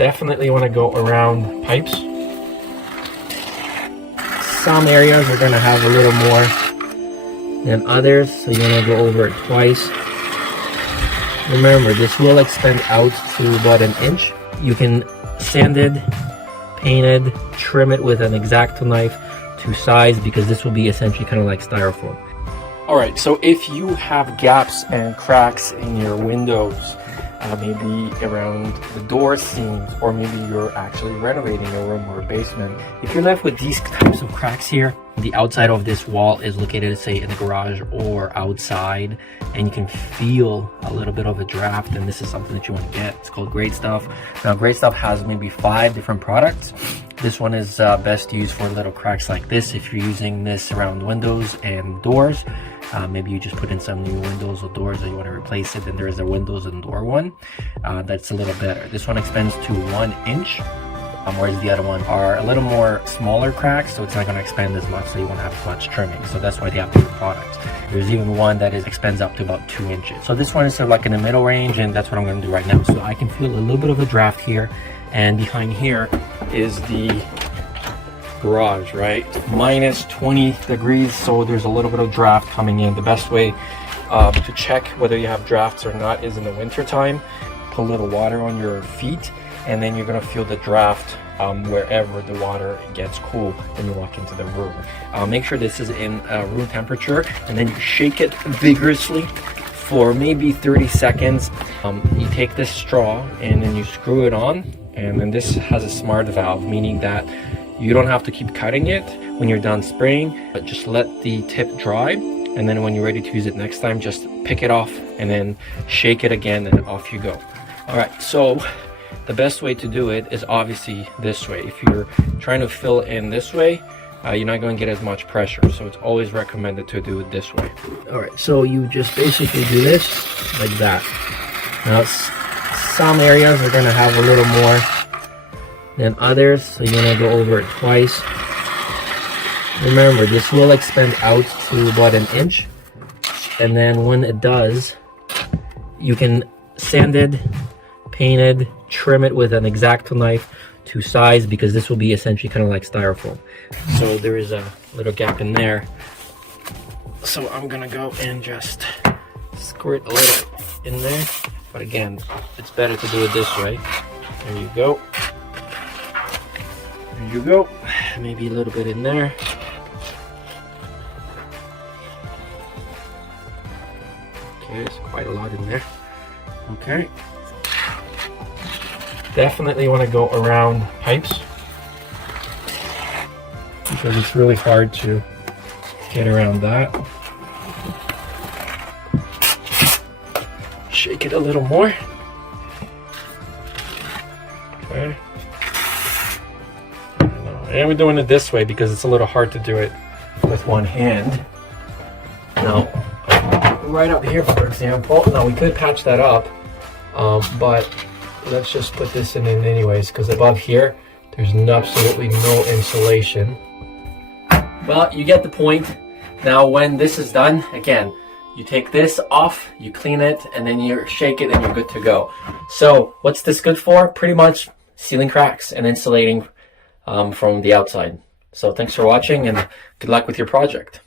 Definitely want to go around pipes. Some areas are going to have a little more than others, so you want to go over it twice. Remember, this will extend out to about an inch. You can sand it, paint it, trim it with an X-Acto knife to size, because this will be essentially kind of like styrofoam. All right, so if you have gaps and cracks in your windows, maybe around the door seams, or maybe you're actually renovating a room or a basement, if you're left with these types of cracks here, the outside of this wall is located, say, in the garage or outside, and you can feel a little bit of a draft, and this is something that you want to get. It's called Great Stuff. Now, Great Stuff has maybe 5 different products. This one is best used for little cracks like this. If you're using this around windows and doors, maybe you just put in some new windows or doors that you want to replace it, then there is a windows and door one that's a little better. This one extends to 1 inch, whereas the other one are a little more smaller cracks, so it's not going to expand as much, so you won't have as much trimming. So that's why they have 2 products. There's even one that expands up to about 2 inches. So this one is sort of like in the middle range, and that's what I'm going to do right now. So I can feel a little bit of a draft here, and behind here is the garage, right? Minus 20 degrees, so there's a little bit of draft coming in. The best way to check whether you have drafts or not is in the winter time. Put a little water on your feet, and then you're going to feel the draft wherever the water gets cool when you walk into the room. Make sure this is in room temperature, and then you shake it vigorously for maybe 30 seconds. You take this straw and then you screw it on, and then this has a smart valve, meaning that you don't have to keep cutting it when you're done spraying, but just let the tip dry, and then when you're ready to use it next time, just pick it off and then shake it again, and off you go. All right, so the best way to do it is obviously this way. If you're trying to fill in this way, you're not going to get as much pressure, so it's always recommended to do it this way. All right, so you just basically do this like that. Now, some areas are going to have a little more than others, so you want to go over it twice. Remember, this will expand out to about an inch, and then when it does, you can sand it, paint it, trim it with an X-Acto knife to size, because this will be essentially kind of like styrofoam. So there is a little gap in there, so I'm gonna go and just squirt a little in there, but again, it's better to do it this way. There you go. There you go. Maybe a little bit in there. Okay, it's quite a lot in there. Okay. Definitely want to go around pipes, because it's really hard to get around that. Shake it a little more. Okay. And we're doing it this way because it's a little hard to do it with one hand. Now, right up here, for example, now we could patch that up, but let's just put this in anyways, because above here, there's absolutely no insulation. Well, you get the point. Now, when this is done, again, you take this off, you clean it, and then you shake it, and you're good to go. So, what's this good for? Pretty much sealing cracks and insulating from the outside. So, thanks for watching, and good luck with your project.